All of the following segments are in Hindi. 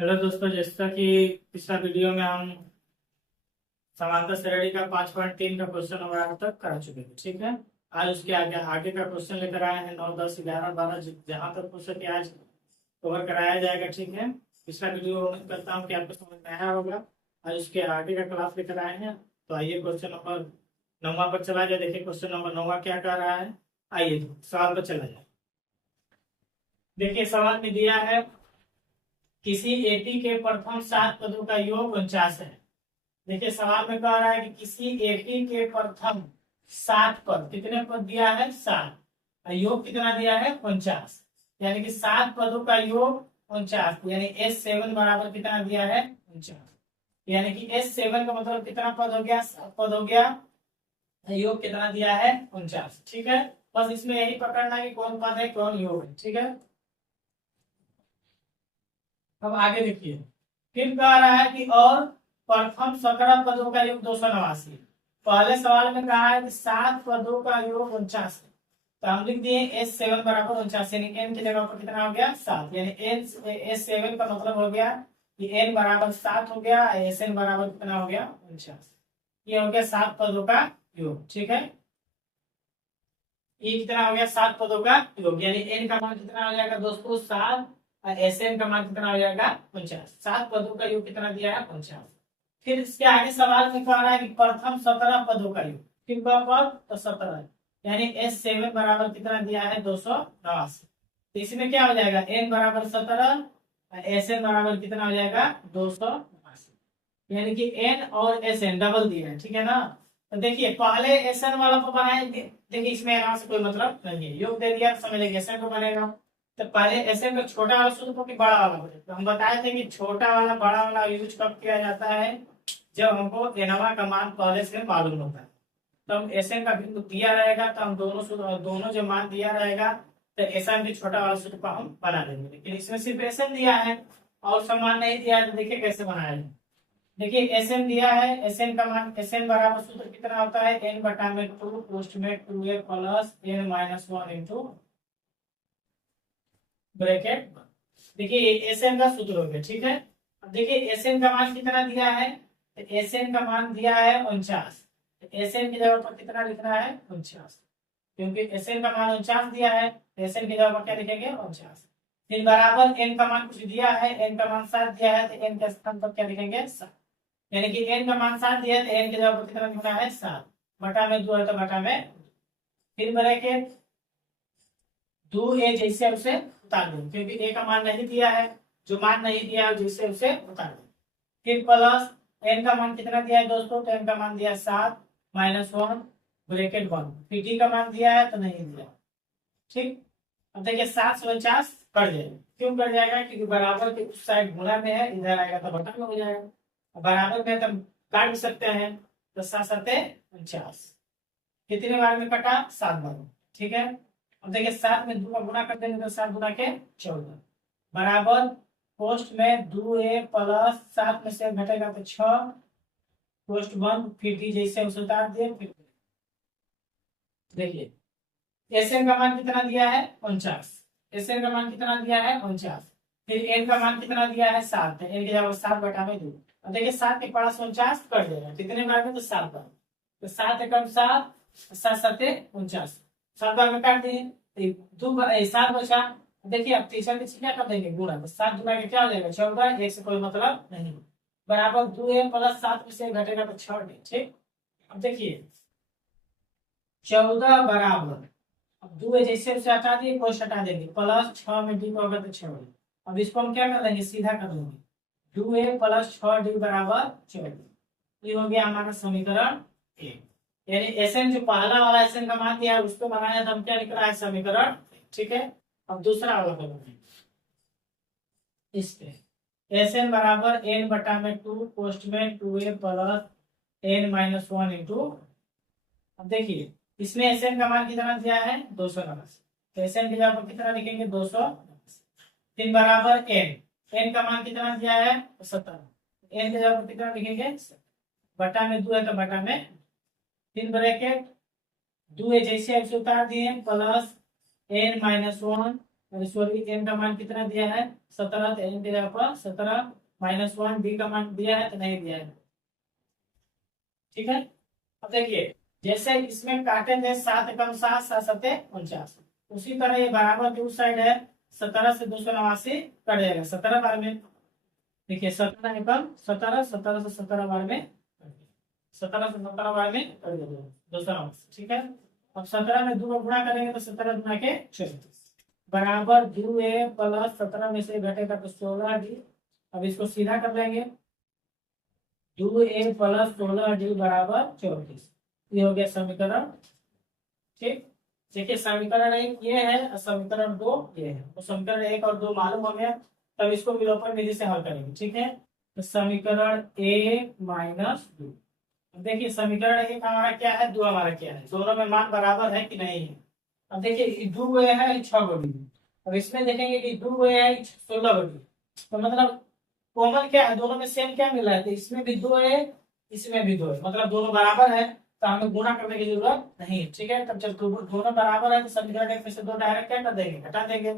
हेलो दोस्तों, जैसा कि पिछला वीडियो में हम समांतर श्रेणी का 5.3 का क्वेश्चन नंबर 8 तक करा चुके थे। ठीक है, आज उसके आगे आगे का क्वेश्चन लेकर आए हैं 9, 10, 11, 12 जहाँ तक हो सके आज कवर कराया जाएगा। ठीक है, पिछला वीडियो उम्मीद करता हूँ कि आपको समझ में आया होगा। आज उसके आगे का क्लास लेकर आए हैं, तो आइए क्वेश्चन नंबर 9 पर चला जाए। देखिए क्वेश्चन नंबर 9 क्या कह रहा है। आइए सवाल पर चला जाए। देखिए सवाल में दिया है किसी एटी के प्रथम 7 पदों का योग 49 है। देखिए सवाल में कह रहा है कि किसी एटी के प्रथम 7 पद, कितने पद दिया है 7, और योग कितना दिया है 49, यानी कि 7 पदों का योग 49, यानी S7 बराबर कितना दिया है 49, यानी कि S7 का मतलब कितना पद हो गया, 7 पद हो गया, योग कितना दिया है 49। ठीक है, बस इसमें यही पकड़ना है कि कौन पद है कौन योग है। ठीक है, अब आगे देखिए, फिर कह रहा है कि और प्रथम 17 पदों का योग 289। पहले सवाल में कहा है कि 7 पदों का योग 49 है, तो हम लिख दिए S7 बराबर 49, यानी n की जगह पर कितना हो गया 7, यानी S7 का मतलब हो गया कि n बराबर 7 हो गया, Sn बराबर कितना हो गया 49। ये हो गया 7 पदों का योग। ठीक है, ये कितना हो गया 7 पदों का योग, यानी n का मान कितना हो जाएगा दोस्तों 7, और Sn का मान कितना हो जाएगा 49। 7 पदों का योग कितना दिया है 49। फिर इसके आगे सवाल में कह रहा है कि प्रथम 17 पदों का योग, किन का पद तो 17, यानी S7 बराबर कितना दिया है 289। तो इसमें क्या हो जाएगा n बराबर 17, Sn बराबर कितना हो जाएगा 289, यानी कि n और Sn डबल दिए हैं। ठीक है ना, तो देखिए पहले Sn वाला को बनाएंगे। देखिए इसमें यहाँ से कोई मतलब नहीं है, योग दे दिया समझ लेंगे Sn को बनेगा। तो पहले Sn का छोटा वाला सूत्र को कि बड़ा वाला बने, तो हम बताए थे कि छोटा वाला बड़ा वाला यूज कब किया जाता है, जब हमको एनवा का मान पहले से मालूम होता है। तो हम Sn का बिंदु दिया रहेगा, तो हम दोनों सूत्र दोनों जो मान दिया रहेगा तो Sn भी छोटा वाला सूत्र को हम बना लेंगे। लेकिन इसमें सिर्फ Sn दिया है और समान नहीं दिया है, तो देखिए कैसे बनाया जाए। देखिए Sn दिया है, Sn का मान Sn बराबर सूत्र कितना होता है n बटा में 2 पोस्ट में 2a plus n minus 1 into bracket. देखिए Sn का सूत्र हो गया। ठीक है, अब देखिए Sn का मान कितना दिया है, तो Sn का मान दिया है 49, तो Sn की जगह पर कितना लिखना है 49, क्योंकि Sn का मान 49 दिया है, तो Sn की जगह पर क्या लिखेंगे 49। फिर बराबर n का मान कुछ दिया है, n का मान 7 दिया है, तो n के स्थान पर क्या लिखेंगे 7, यानी कि n का मान 7 दिया है तो n की जगह पर कितना लिखना है 7, बटा में 2 है तो बटा में। फिर ब्रैकेट 2a जैसे उसे उतार दो, क्योंकि a का मान नहीं दिया है, जो मान नहीं दिया है जैसे उसे उतार दो। फिर प्लस n का मान कितना दिया है दोस्तों, तो n का मान दिया 7 माइनस 1 ब्रैकेट 1। फिर t का मान दिया है तो नहीं दिया। ठीक, अब देखिए 7 से 49 कट जाएगा, क्यों कट जाएगा, क्योंकि बराबर के उस साइड गुणा में है, इधर आएगा तो बटा में हो जाएगा। बराबर में तो काट भी सकते हैं, तो 7 7 49, कितने बार में कटा 7 बार में। ठीक है, अब देखिए 7 में 2 का गुणा कर देंगे तो 7 गुणा के 14 बराबर पोस्ट में 2a प्लस 7 में से घटेगा तो 6 पोस्ट 1, फिर डी जैसे उसे उतार दिए। फिर देखिए Sn का मान कितना दिया है 49, Sn का मान कितना दिया है 49, फिर n का मान कितना दिया है 7, n की जगह 7 बटा में 2। अब देखिए 7 के पास 49 कट जाएगा, कितने बार में तो 7 बार, तो 7 एकम 7, 7 7 49, 7 बार में काट दिए, 7 बचा। देखिए अब तीसरा में क्या कर देंगे गुणा, तो 7 गुणा के क्या हो जाएगा 14, एक से कोई मतलब नहीं, बराबर 2a प्लस 7 में से घटेगा तो 6। ठीक, अब देखिए 14 बराबर, अब 2 है जैसे उसे हटा दिए, कोष्ट हटा देंगे, प्लस 6 में डी को होगा तो 6 होगा। अब इसको हम क्या कर देंगे सीधा कर देंगे, 2a प्लस 6d बराबर 14। ये हो गया हमारा समीकरण एक, यानी Sn जो पहला वाला Sn का मान दिया है उसको बनाया तो हम क्या लिख रहा है समीकरण। ठीक है, अब दूसरा वाला करेंगे, इस पे Sn बराबर n बटा में 2 पोस्ट में 2a plus n minus 1 into. अब देखिए इसमें Sn का मान कितना दिया है 289, तो Sn की जगह पर कितना लिखेंगे 289, फिर बराबर n का मान कितना दिया है 17, n की जगह पर कितना लिखेंगे बटा में 2 है तो बटा में, फिर ब्रैकेट 2 है जैसे उसे उतार दिए plus n minus 1 sorry n का मान कितना दिया है 17, तो n दिया पर 17 -1, b का मान दिया है तो नहीं दिया है। ठीक है, अब देखिए जैसे इसमें काटे थे 7 कम 7 7 सते 49, उसी तरह ये बराबर की उस साइड है 17 से 289 कट जाएगा 17 बार में। देखिए 17 एकम 17, 17 से 17 बार में 17 से 17 बार में कर देंगे 289। ठीक है, अब 17 में 2 को गुणा करेंगे तो 17 गुणा के 34 बराबर 2a प्लस 17 में से घटेगा तो 16d। अब इसको सीधा कर लेंगे 2a प्लस 16d बराबर 34। ये हो गया समीकरण। ठीक, देखिए समीकरण 1 ये है और समीकरण 2 ये है, तो समीकरण 1 और 2 मालूम हो गया, तब इसको विलोपन विधि से हल करेंगे। ठीक है, तो समीकरण 1 माइनस 2। देखिए समीकरण 1 हमारा क्या है, 2 हमारा क्या है, दोनों में मान बराबर है कि नहीं है। अब देखिए 2 है 6 बड़ी, अब इसमें देखेंगे कि 2 है 16 बड़ी, तो मतलब कॉमन क्या है, दोनों में सेम क्या मिला है, तो इसमें भी 2 है इसमें भी 2 है, मतलब दोनों बराबर है, तो हमें गुणा करने की जरूरत नहीं। ठीक है, तब जब दोनों बराबर है तो समीकरण 1 में से 2 डायरेक्ट क्या कर देंगे, घटा देंगे।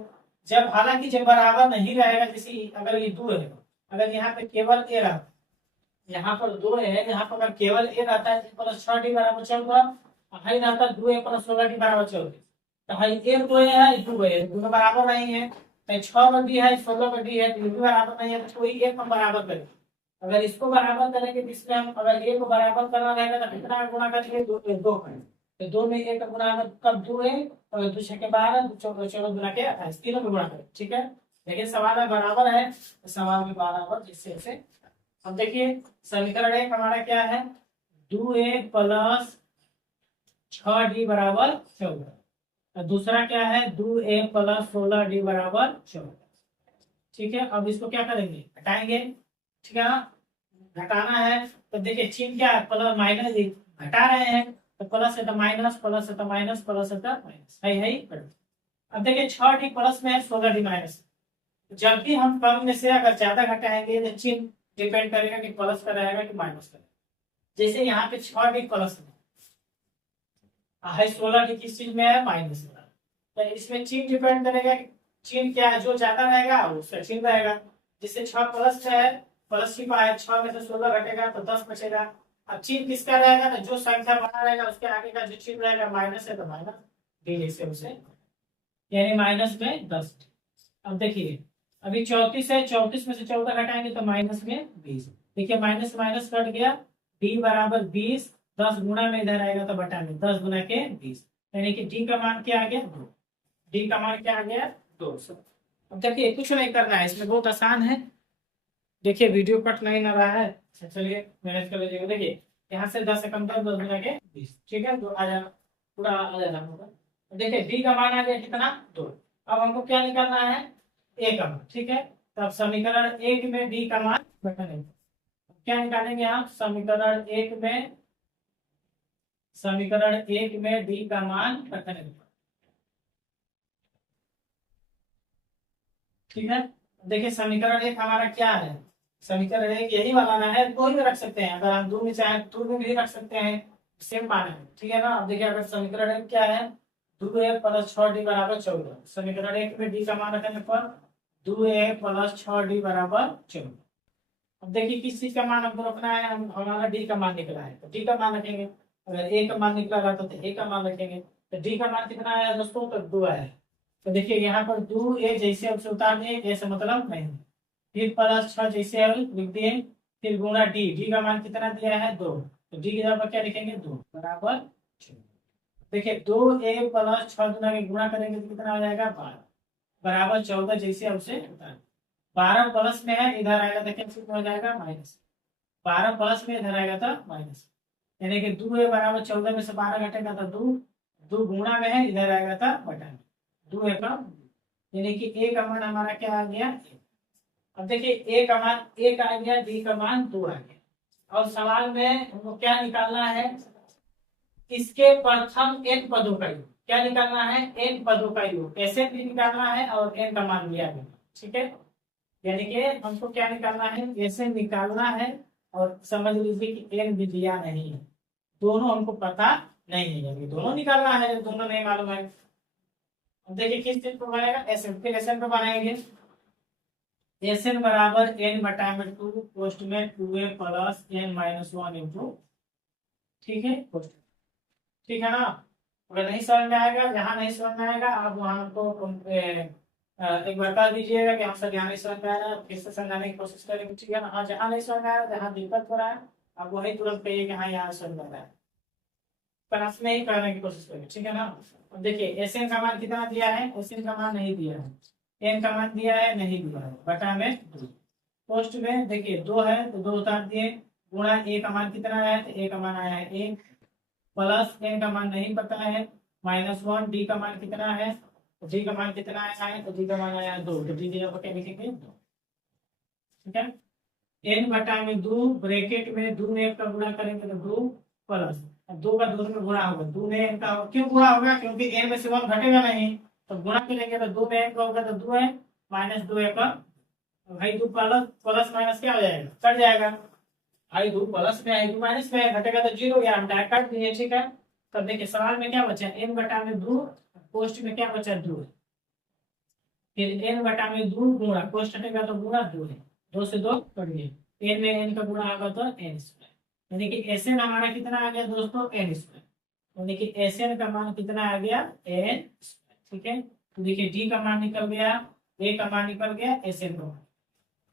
जब हालांकि जब बराबर नहीं रहेगा, किसी अगर ये 2 है, अगर यहाँ पे केवल ए रहा, यहाँ पर 2 है, यहाँ पर अगर केवल ए रहता है प्लस 6d बराबर 14, हाई रहता है 2a प्लस 16d बराबर 24, तो हाई ए 2 है 2 है, दोनों बराबर नहीं है, तो 6 का d है 16 का d है, तो ये भी बराबर नहीं है, तो कोई एक हम बराबर करें। अगर इसको बराबर करेंगे तो इसमें हम अगर ए को बराबर करना रहेगा तो कितना गुणा करेंगे, 2 तो 2 में एक का गुणा कब 2 है और 2 6 के 12, 14 गुणा के 28, तीनों में गुणा करें। ठीक है, लेकिन सवाल में बराबर है तो सवाल में बराबर जिससे से। अब देखिए समीकरण 1 हमारा क्या है, 2a प्लस 6d बराबर 14, और दूसरा क्या है 2a प्लस 16d बराबर 14। ठीक है, अब इसको क्या करेंगे, घटाएंगे। ठीक है ना, घटाना है तो देखिए चिन्ह क्या है, प्लस माइनस, घटा रहे हैं तो प्लस है तो माइनस, प्लस है तो माइनस, प्लस है तो माइनस, है। अब देखिए 6d प्लस में है 16d माइनस, जब भी हम कम में से अगर ज्यादा घटाएंगे तो चिन्ह डिपेंड करेगा कि प्लस का रहेगा कि माइनस का। जैसे यहाँ पे 6d प्लस में है, 16d किस चीज में है, माइनस में, तो इसमें चिन्ह डिपेंड करेगा कि चिन्ह क्या है, जो ज्यादा रहेगा उसका चिन्ह रहेगा। जिससे 6 प्लस है, प्लस की पाए 6 में से 16 घटेगा तो 10 बचेगा। अब चिन्ह किसका रहेगा, तो जो संख्या बड़ा रहेगा उसके आगे का जो चिन्ह रहेगा माइनस है तो माइनस डी लिख से उसे, यानी माइनस में 10। अब देखिए अभी 34 है, 34 में से 14 घटाएंगे तो माइनस में 20। देखिए माइनस माइनस कट गया, डी बराबर 20, 10 गुणा में इधर आएगा तो बटा में 10 गुना के 20, यानी कि डी का मान क्या आ गया 2। डी का मान क्या आ गया 2। अब देखिए कुछ नहीं करना है, इसमें बहुत आसान है। देखिए वीडियो कट नहीं ना रहा है, चलिए मैनेज कर लीजिएगा। देखिए यहाँ से 10 से कम कर 10 गुना के 20, ठीक है, तो आ जाना पूरा आ जाना होगा। देखिए डी का मान आ गया कितना 2। अब हमको क्या निकालना है, ए का मान। ठीक है, तब समीकरण 1 में डी का मान निकालेंगे। क्या निकालेंगे आप, समीकरण 1 में डी का मान रखेंगे। ठीक है, देखिए समीकरण 1 हमारा क्या है, समीकरण 1 यही बनाना है, कोई भी रख सकते हैं, अगर हम दो में चाहे तो में भी रख सकते हैं, सेम मान है। ठीक है ना, अब देखिए अगर समीकरण 1 क्या है, 2a प्लस 6d बराबर 14, समीकरण 1 में डी का मान रखेंगे पर 2a प्लस 6d बराबर 14। अब देखिए किस चीज का मान हमको रखना है, हमारा डी का मान निकला है तो डी का मान रखेंगे, अगर ए का मान निकला रहता तो ए का मान रखेंगे, तो डी का मान कितना आया दोस्तों, तो 2 आया। तो देखिए यहाँ पर 2a जैसे अब से उतार दिए, ए से मतलब नहीं, फिर प्लस 6 जैसे अब लिख दिए, फिर गुणा डी, डी का मान कितना दिया है 2, तो डी की जगह पर क्या लिखेंगे 2 बराबर 6। देखिए 2a प्लस 6 गुना के गुणा करेंगे तो कितना आ जाएगा 12 बराबर 14 जैसे अब से उतार। 12 प्लस में है, इधर आएगा तो क्या हो जाएगा माइनस, 12 प्लस में इधर आएगा तो माइनस, यानी कि 2a बराबर 14 में से 12 घटेगा तो 2, 2 गुणा में है, इधर आएगा तो बटा में, 2 एक, यानी कि ए का मान हमारा क्या आ गया। अब देखिए ए का मान 1 आ गया, डी का मान 2 आ गया। और सवाल में हमको क्या निकालना है, इसके प्रथम n पदों का योग, क्या निकालना है, n पदों का योग, ऐसे भी निकालना है और n का मान लिया गया। ठीक है, यानी कि हमको क्या निकालना है, ऐसे निकालना है, और समझ लीजिए कि n भी दिया नहीं है, दोनों हमको पता नहीं है, दोनों निकालना है, दोनों नहीं मालूम है। अब देखिए किस चीज को बनाएगा, एस एन, फिर एस एन को बनाएंगे। एस एन बराबर एन बटा में टू, पोस्ट में two A plus N minus one into, ठीक है पोस्ट, ठीक है ना। अगर नहीं समझ में आएगा, जहाँ नहीं समझ में आएगा आप वहां को एक बार कर दीजिएगा कि हमसे ध्यान नहीं समझ में आ रहा है, फिर से समझाने की कोशिश करेंगे, ठीक है ना। हाँ जहाँ नहीं समझ में आ रहा है, जहाँ दिक्कत हो रहा है, आप वही तुरंत कहिए कि हाँ यहाँ समझ में आ रहा है, पर उसमें ही करने की कोशिश करेंगे, ठीक है ना। अब देखिए एस एन का मान कितना दिया है, एस एन का मान नहीं दिया है, एन का मान दिया है नहीं दिया है, बटा में पोस्ट में देखिए दो है तो दो उतार दिए, गुणा ए का मान कितना आया है, तो ए का मान आया है एक, प्लस एन का मान नहीं पता है, माइनस वन, डी का मान कितना है, डी का मान कितना आया है, तो डी का मान आया है दो, तो डी की जगह क्या लिखेंगे दो, ठीक है। एन बटा में दो, ब्रैकेट में दो में एक का गुणा करेंगे तो दो, प्लस दो का दो में गुणा होगा, दो में एन का क्यों गुणा होगा, क्योंकि एन में से वन घटेगा नहीं, तो गुणा करेंगे तो दो में एन का होगा तो दो है, माइनस दो एक, भाई दो प्लस प्लस माइनस क्या हो जाएगा, कट जाएगा, आई दो प्लस में आई दो माइनस में घटेगा तो जीरो, या हम डायरेक्ट काट दिए, ठीक है। तब देखिए सवाल में क्या बचा, एन बटा में दो, पोस्ट में क्या बचा दो, फिर एन बटा में दो गुणा, पोस्ट हटेगा तो गुणा दो है, दो से दो कट गए, एन में एन का गुणा होगा तो एन स्क्वायर, यानी कि एस एन हमारा कितना आ गया दोस्तों, एन स्क्वायर, यानी कि एस एन का मान कितना आ गया, एन स्क्वायर, ठीक है। तो देखिए डी का मान निकल गया, ए का मान निकल गया, एस एन का मान,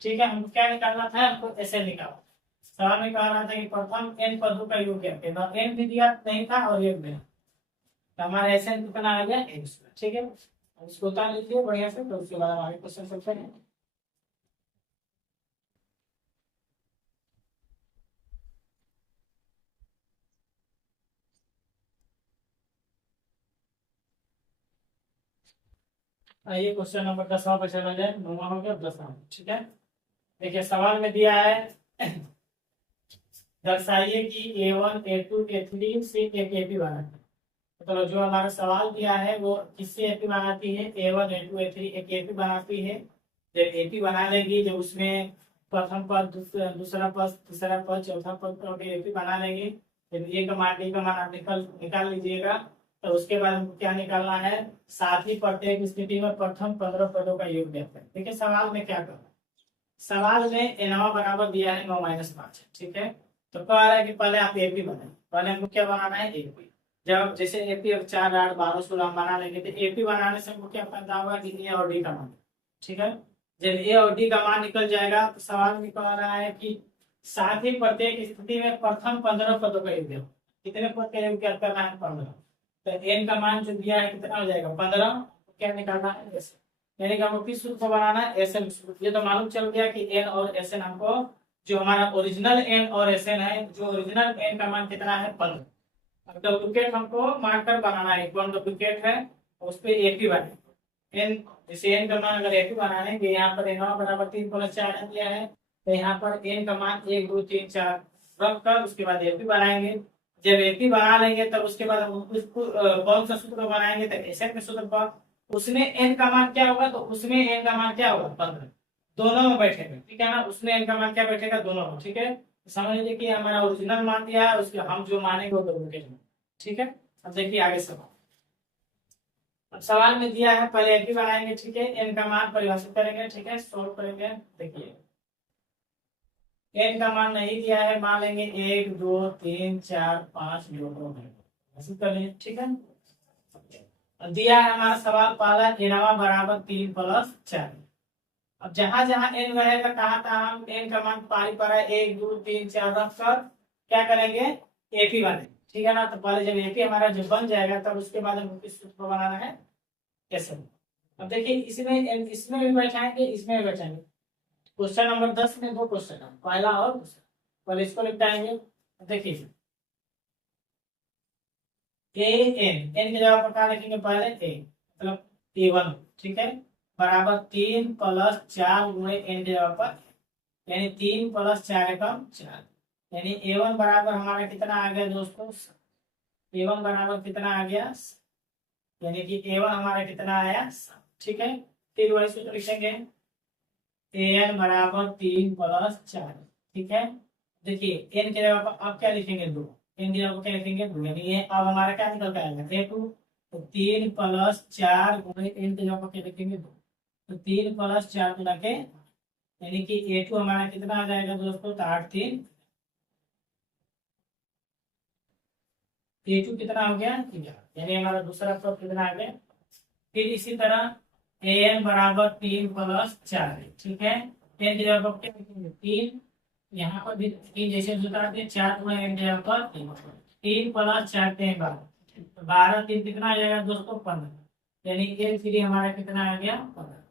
ठीक है। हमको क्या निकालना था, हमको एस एन निकालना, सवाल में कह रहा था कि प्रथम एन पदों का योग क्या है, एन भी दिया नहीं था और एक भी, तो हमारा एस एन कितना आ गया एन स्क्वायर, ठीक है। इसको उतार लीजिए बढ़िया से, तो उसके बाद हम आगे क्वेश्चन करते हैं। आइए क्वेश्चन नंबर 10 पे चला जाए, 9 हो गया 10, ठीक है। देखिए सवाल में दिया है दर्शाइए कि A1 A2 A3 से एक एपी बनाती है, तो जो हमारा सवाल दिया है वो किससे एपी बनाती है, A1 A2 A3 एक एपी बनाती है। जब एपी बना लेगी, जब उसमें प्रथम पद, दूसरा पद, तीसरा पद, चौथा पद का एपी बना लेगी, जब ए का मान डी का मान आप निकाल लीजिएगा, तो उसके बाद हमको क्या निकालना है, साथ ही प्रत्येक स्थिति में प्रथम 15 पदों का योग देते हैं। देखिए सवाल में क्या करना, सवाल में एनवा बराबर दिया है 9 - 5, ठीक है। तो कह रहा है कि पहले आप एपी बनाए, पहले हमको क्या बनाना है एपी, जब जैसे एपी अब 4 8 12 16 हम बना लेंगे, तो एपी बनाने से हमको क्या पता होगा कि ए और डी का मान, ठीक है। जब ए और डी का मान निकल जाएगा, तो सवाल में कह रहा है कि साथ ही प्रत्येक स्थिति में प्रथम 15 पदों का योग दें, कितने पद का योग क्या करना है 15, तो एन का मान जो दिया है कितना हो जाएगा 15, क्या निकालना है एस, यानी कि हमको किस सूत्र को बनाना है, एस एन। ये तो मालूम चल गया कि एन और एस एन हमको, जो हमारा ओरिजिनल एन और एस एन है, जो ओरिजिनल एन का मान कितना है 15, अब डुप्लीकेट हमको मार्कर बनाना है, कौन डुप्लीकेट है उस पर एपी बने, एन जैसे एन का मान अगर एपी बनाने के, यहाँ पर एन बराबर 3 + 4 दिया है, तो यहाँ पर एन का मान 1 2 3 4 रख कर उसके बाद एपी बनाएंगे। जब एपी बना लेंगे तब उसके बाद हम उसको कौन सा सूत्र बनाएंगे, तो एस एन के सूत्र पर, उसमें एन का मान क्या होगा, तो उसमें एन का मान क्या होगा 15, दोनों में बैठेगा, ठीक है ना, उसमें एन का मान क्या बैठेगा दोनों में, ठीक है। समझ लीजिए कि हमारा ओरिजिनल मान दिया है, उसके हम जो मानेंगे वो डुप्लीकेट में, ठीक है। अब देखिए आगे सवाल, अब सवाल में दिया है पहले एपी बनाएंगे, ठीक है, एन का मान परिभाषित करेंगे, ठीक है, सोल्व करेंगे। देखिए एन का मान नहीं दिया है, मान लेंगे 1 2 3 4 5 ऐसे कर लेंगे, ठीक है। दिया है हमारा सवाल पहला, एनवा बराबर 3 + 4, अब जहां जहां एन रहेगा कहाँ कहाँ हम एन का मान पारी पर है 1 2 3 4 रख कर क्या करेंगे एपी बने, ठीक है ना। तो पहले जब एपी हमारा जब बन जाएगा, तब उसके बाद हमको किस सूत्र को बनाना है, कैसे। अब देखिए इसमें भी बैठाएंगे, इसमें भी बैठाएंगे। क्वेश्चन नंबर 10 में 2 क्वेश्चन है, पहला और दूसरा, पहले इसको निपटाएंगे। देखिए ए एन की जगह पर क्या लिखेंगे, पहले ए मतलब A1, ठीक है, बराबर 3 + 4 गुणे एन की जगह पर, यानी 3 + 4 = 4, यानी A1 बराबर हमारा कितना आ गया दोस्तों, A1 बराबर कितना आ गया, यानी कि A1 हमारा कितना आया, ठीक है। फिर वही सूत्र लिखेंगे, एन बराबर 3 + 4, ठीक है। देखिए एन की जगह पर आप क्या लिखेंगे 2, एन की जगह पर क्या लिखेंगे 2, यानी ये अब हमारा क्या निकल के आएगा A2, तो 3 + 4 गुणे n की जगह पर क्या लिखेंगे 2। तो 3 + 4 गुना के यानी कि A2 हमारा कितना आ जाएगा दोस्तों, तो 8 3 A2 कितना हो गया 11, यानी हमारा दूसरा पद कितना आ गया। फिर इसी तरह an बराबर 3 + 4 है, ठीक है। n की जगह पर क्या लिखेंगे 3, यहाँ पर भी 3 जैसे उतार दिए, 4 गुणा n की जगह पर 3, 3 + 4 12, 12 3 कितना आ जाएगा दोस्तों 15, यानी L3 हमारा कितना आ गया 15,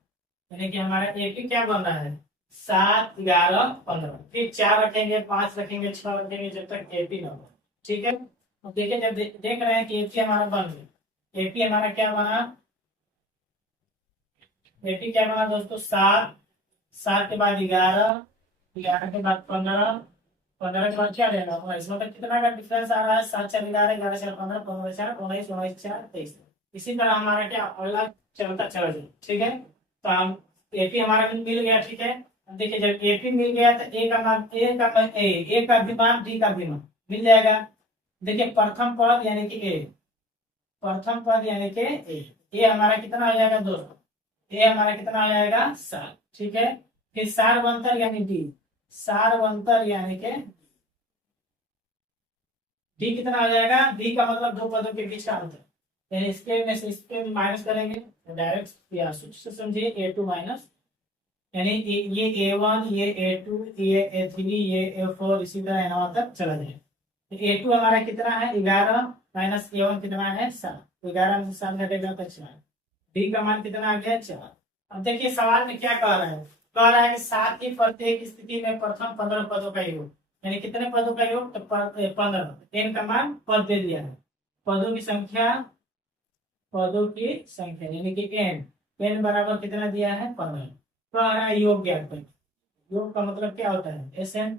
यानी कि हमारा AP क्या बन रहा है 7 11 15। फिर 4 रखेंगे, 5 रखेंगे, 6 रखेंगे, जब तक AP ना हो, ठीक है। अब देखिए जब देख रहे हैं कि AP हमारा बन गया, AP हमारा क्या बना, AP क्या बना दोस्तों 7, 7 के बाद 11, 11 के बाद 15, 15 के बाद क्या लेना होगा, इसमें तो कितना का डिफरेंस आ रहा है 7 4 11, 11 4 15, 15 4 19, 19 4 23। इसी तरह हमारा क्या अगला चलता चला जाए, ठीक है। तो हम AP हमारा मिल गया, ठीक है। अब देखिए जब AP मिल गया तो A का मान A का भी मान D का भी मान मिल जाएगा। देखिए प्रथम पद यानी कि A, प्रथम पद यानी कि A हमारा कितना आ जाएगा दोस्तों, ये हमारा कितना आ जाएगा 7, ठीक है। फिर सारवंतर यानी डी, सारवंतर यानी के डी कितना आ जाएगा, डी का मतलब दो पदों के बीच का अंतर, यानी इसके में से इसके माइनस करेंगे डायरेक्ट या सूत्र से समझिए A2 माइनस, यानी ये A1 ये A2 ये A3 ये A4 इसी तरह यहाँ तक चला जाए। तो A2 हमारा कितना है 11 माइनस A1 कितना है 7, तो 11 में से 7 घटेगा तो 4, डी का मान कितना आ गया 4। अब देखिए सवाल में क्या कह रहा है, कह रहा है कि सात ही प्रत्येक स्थिति में प्रथम 15 पदों का योग, यानी कितने पदों का योग, तो 15, n का मान पद दे दिया है, पदों की संख्या, पदों की संख्या यानी कि n बराबर कितना दिया है 15, कह रहा है योग ज्ञात करें। योग का मतलब क्या होता है Sn,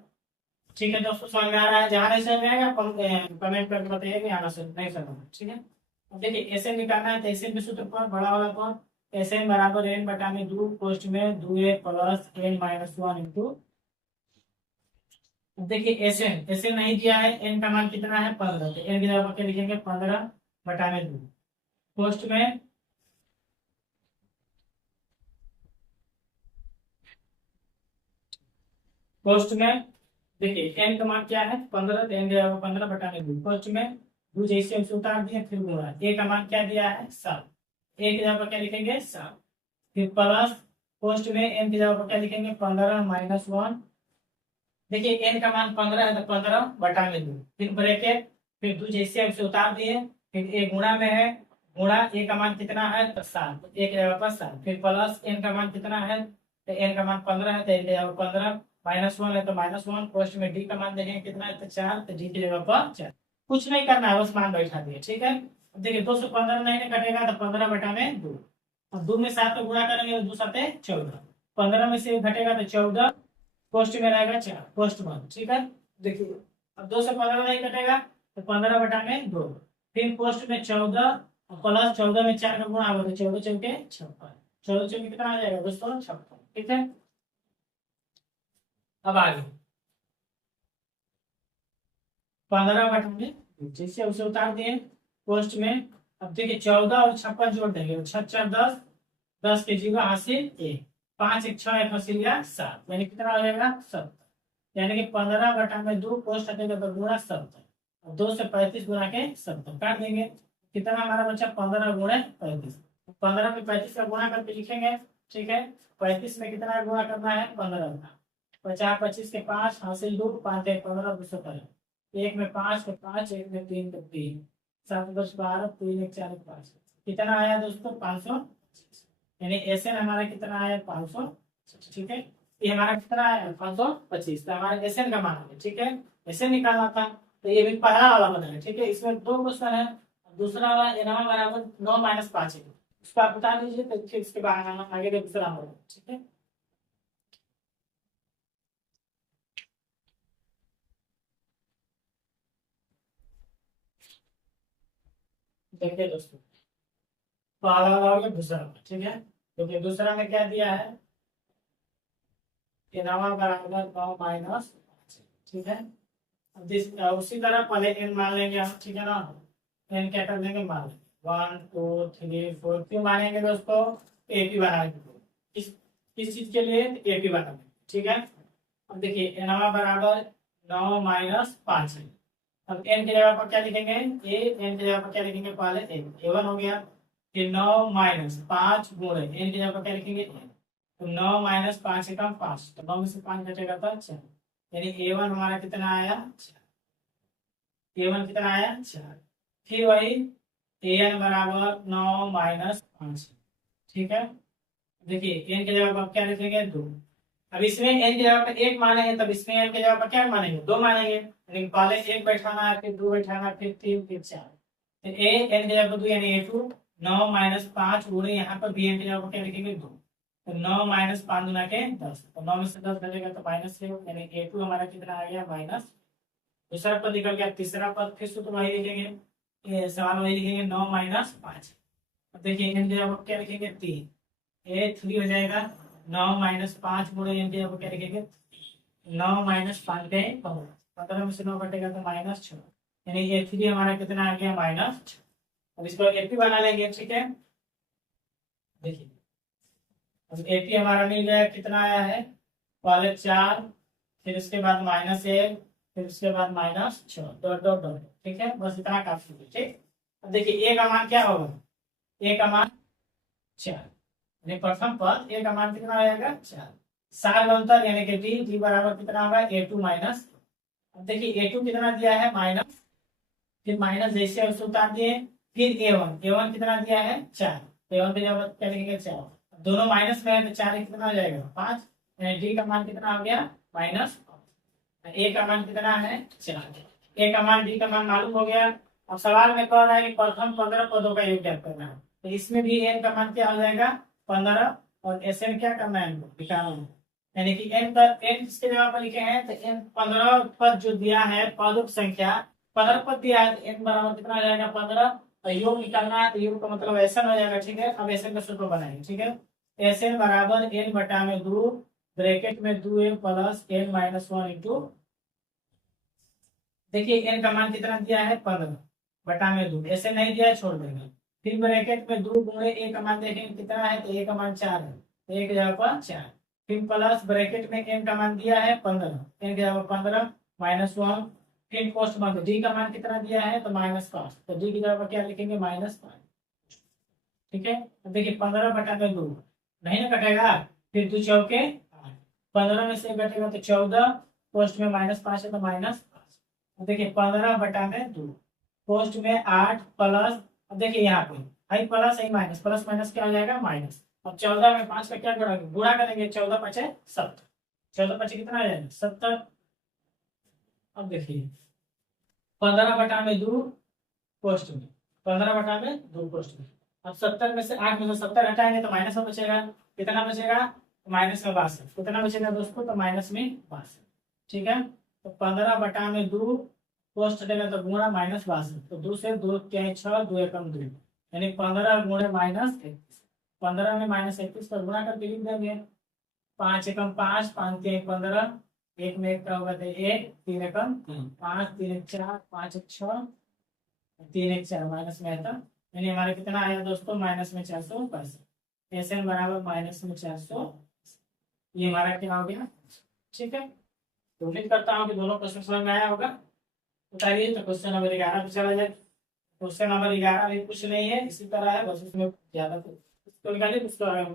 ठीक है दोस्तों समझ में आ रहा है, जहाँ नहीं समझ में आएगा कमेंट करके बताइए कि आना नहीं समझ, ठीक है। अब देखिए Sn निकालना है तो Sn के सूत्र पर बड़ा वाला कौन, Sn बराबर n बटा में 2 पोस्ट में 2a plus n minus 1 into, देखिए Sn नहीं दिया है, n का मान कितना है 15, तो n की जगह पर क्या लिखेंगे 15 बटा में 2 पोस्ट में, पोस्ट में देखिए n का मान क्या है 15, तो n की जगह पर 15 बटा में 2 पोस्ट में 2 जैसे हमसे उतार दिए, फिर गुणा a का मान क्या दिया है 7, a की जगह पर क्या लिखेंगे 7, फिर प्लस पोस्ट में n की जगह पर क्या लिखेंगे 15 माइनस 1, देखिए n का मान 15 है तो 15 बटा में 2, फिर ब्रैकेट, फिर 2 जैसे हमसे उतार दिए, फिर a गुणा में है, गुणा a का मान कितना है तो 7, तो एक जगह पर 7, फिर प्लस n का मान कितना है, तो n का मान 15 है तो n की जगह पर 15, माइनस 1 है तो माइनस 1, पोस्ट में d का मान देखेंगे कितना है तो 4, तो d की जगह पर 4, कुछ नहीं करना है बस मान बैठा दिए, ठीक है। अब देखिए 2 से 15 नहीं कटेगा तो 15 बटा में 2, अब 2 में 7 को गुणा करेंगे तो 2 7 14, 15 में से घटेगा तो 14, पोस्ट में रहेगा 4 पोस्ट वन, ठीक है। देखिए अब 2 से 15 नहीं कटेगा तो 15 बटा में 2, फिर पोस्ट में 14 प्लस 14 में 4 का गुणा होगा तो 14 चौके 56, 14 चौके कितना आ जाएगा दोस्तों 56, ठीक है। अब आगे 15 बटा में जैसे उसे उतार दिए पोस्ट में, अब देखिए 14 और 56 जोड़ देंगे, 6 10, 10 के जीरो हासिल 1, 5 1 6 1 हासिल 7, यानी कितना हो जाएगा 70, यानी कि 15 बटा में 2 पोस्ट हटेगा तो गुणा 70, और 2 से 35 गुणा के 70 काट देंगे, कितना हमारा बचा 15 गुणे 35, 15 में 35 का गुणा करके लिखेंगे, ठीक है। 35 में कितना गुणा करना है 15 का, 50 25 के 5 हासिल 2, 5 1 15 215, एक में 5 के 5, एक में 3 के 3, 7 10 12 3 1 4 5, कितना आया दोस्तों 500, यानी Sn हमारा कितना आया 500, ठीक है। ये हमारा कितना है 525, तो हमारा Sn का मान है, ठीक है। Sn निकालना था तो ये भी पहला वाला बना है, ठीक है। इसमें 2 क्वेश्चन है, दूसरा वाला n बराबर 9 माइनस 5 है, उसको आप बता दीजिए तो फिर इसके बाद आगे का दूसरा होगा, ठीक है। देखिए दोस्तों पहला वाला हो गया, दूसरा वाला, ठीक है। क्योंकि दूसरा में क्या दिया है n बराबर 9 माइनस, ठीक है। उसी तरह पहले n मान लेंगे हम, ठीक है ना, n क्या कर देंगे मान लेंगे 1 2 3 4 क्यों मानेंगे दोस्तों? AP बनाएंगे किस चीज के लिए? AP बनाएंगे, ठीक है। अब देखिए n बराबर 9 माइनस 5 है। अब n की जगह पर क्या लिखेंगे? n की जगह पर क्या लिखेंगे? पहले a1 हो गया, फिर 9 माइनस 5 गुणे n की जगह पर क्या लिखेंगे? तो 9 माइनस 5 एकम 5, तो 9 में से 5 घटेगा तो 4, यानी a1 हमारा कितना आया? 4। a1 कितना आया? 4। फिर वही an बराबर 9 माइनस 5, ठीक है। देखिए n की जगह पर क्या लिखेंगे? 2। अब इसमें n की जगह पर 1 मानेंगे, तब इसमें n की जगह पर क्या मानेंगे? 2 मानेंगे, लेकिन पहले 1 बैठाना है, फिर 2 बैठाना है, फिर 3, फिर 4। फिर a n की जगह पर 2 यानी a2, 9 माइनस 5 गुणे यहाँ पर b n की जगह पर क्या लिखेंगे? 2। तो 9 माइनस 5 गुना के 10, तो 9 में से 10 घटेगा तो माइनस 6, यानी a2 हमारा कितना आ गया? माइनस। दूसरा पद निकल गया, तीसरा पद फिर सूत्र वही लिखेंगे, ये सवाल वही लिखेंगे, 9 माइनस 5। अब देखिए n की जगह पर क्या लिखेंगे? 3, a3 हो जाएगा। 9 माइनस 5 गुणे n की जगह पर क्या लिखेंगे? 9 माइनस 5 के 15 में से 9 घटेगा तो माइनस 6, यानी a3 हमारा कितना आ गया? माइनस 6। अब इसको AP बना लेंगे, ठीक है। देखिए अब AP हमारा मिल गया, कितना आया है? पहले 4, फिर उसके बाद माइनस 1, फिर उसके बाद माइनस 6, डॉट डॉट डॉट, ठीक है। बस इतना काफी है, ठीक। अब देखिए a का मान क्या होगा? a का मान 4, यानी प्रथम पद a का मान कितना आएगा? 4। साग अंतर यानी कि d बराबर कितना होगा? a2 minus. अब देखिए a2 कितना दिया है? माइनस, फिर माइनस जैसे उसे उतार दिए, फिर a1 कितना दिया है? 4, a1 पे जब क्या लिखेंगे? 4, दोनों माइनस में है तो 4 कितना हो जाएगा? 5, यानी d का मान कितना हो गया? माइनस। a का मान कितना है? 4। a का मान d का मान मालूम हो गया। अब सवाल में कह रहा है कि प्रथम 15 पदों का योग ज्ञात करना है, तो इसमें भी n का मान क्या हो जाएगा? 15, और Sn क्या करना है? निकालना है, यानी कि n का n किसके जगह पर लिखे हैं? तो n 15 पद जो दिया है, पदों की संख्या 15 पद दिया है, तो n बराबर कितना हो जाएगा? 15। और योग निकालना है, तो योग का मतलब Sn हो जाएगा, ठीक है। अब Sn का सूत्र बनाएंगे, ठीक है। Sn बराबर n बटा में 2, ब्रैकेट में 2n plus n minus 1 into, देखिए n का मान कितना दिया है? 15 बटा में 2, ऐसे नहीं दिया है, छोड़ देंगे। फिर ब्रैकेट में 2 गुणे a का मान देखेंगे कितना है? तो a का मान 4 है, तो a की जगह पर 4, फिर प्लस ब्रैकेट में n का मान दिया है 15, n की जगह पर 15 माइनस 1, फिर पोस्ट मान d का मान कितना दिया है? तो -5, तो d की जगह पर क्या लिखेंगे? -5, ठीक है। तो देखिए 15 बटा में 2 नहीं ना कटेगा, फिर 2 चौके 8, 15 में से घटेगा तो 14, पोस्ट में -5 है तो -5। देखिए 15 बटा में 2, पोस्ट में 8 प्लस, अब देखिए यहाँ पे आई प्लस आई माइनस, प्लस माइनस क्या हो जाएगा? माइनस। अब 14 में 5 का क्या करेंगे? गुणा करेंगे, 14 पचे 70, 14 पचे कितना आ जाएगा? 70। अब देखिए 15 बटा में 2 पोस्ट में, 15 बटा में 2 पोस्ट में, अब 70 में से 8 में से 70 हटाएंगे तो माइनस में बचेगा, कितना बचेगा? माइनस में 62, कितना बचेगा दोस्तों? तो माइनस में 62, ठीक है। तो 15 बटा में 2 पोस्ट हटेगा तो गुणा -62, तो 2 से 2 क्या है? 6, 2 एकम 2, यानी 15 गुणे -31, 15 में -31 पर गुणा करके लिख देंगे, 5 एकम 5, 5 के 15, 1 में 1 का होगा तो 1, 3 एकम 3, 5 3 1 4, 5 1 6, 3 1 4, माइनस में आता, यानी हमारा कितना आया दोस्तों? माइनस में 465। Sn बराबर माइनस में 400, ये हमारा क्या हो गया? ठीक है। तो उम्मीद करता हूँ कि दोनों क्वेश्चन समझ में आया होगा। बताइए, तो क्वेश्चन नंबर 11 पे चला जाए। क्वेश्चन नंबर 11 भी कुछ नहीं है, इसी तरह है, बस उसमें ज्यादा कुछ तो निकालिए, कुछ तो आगे हम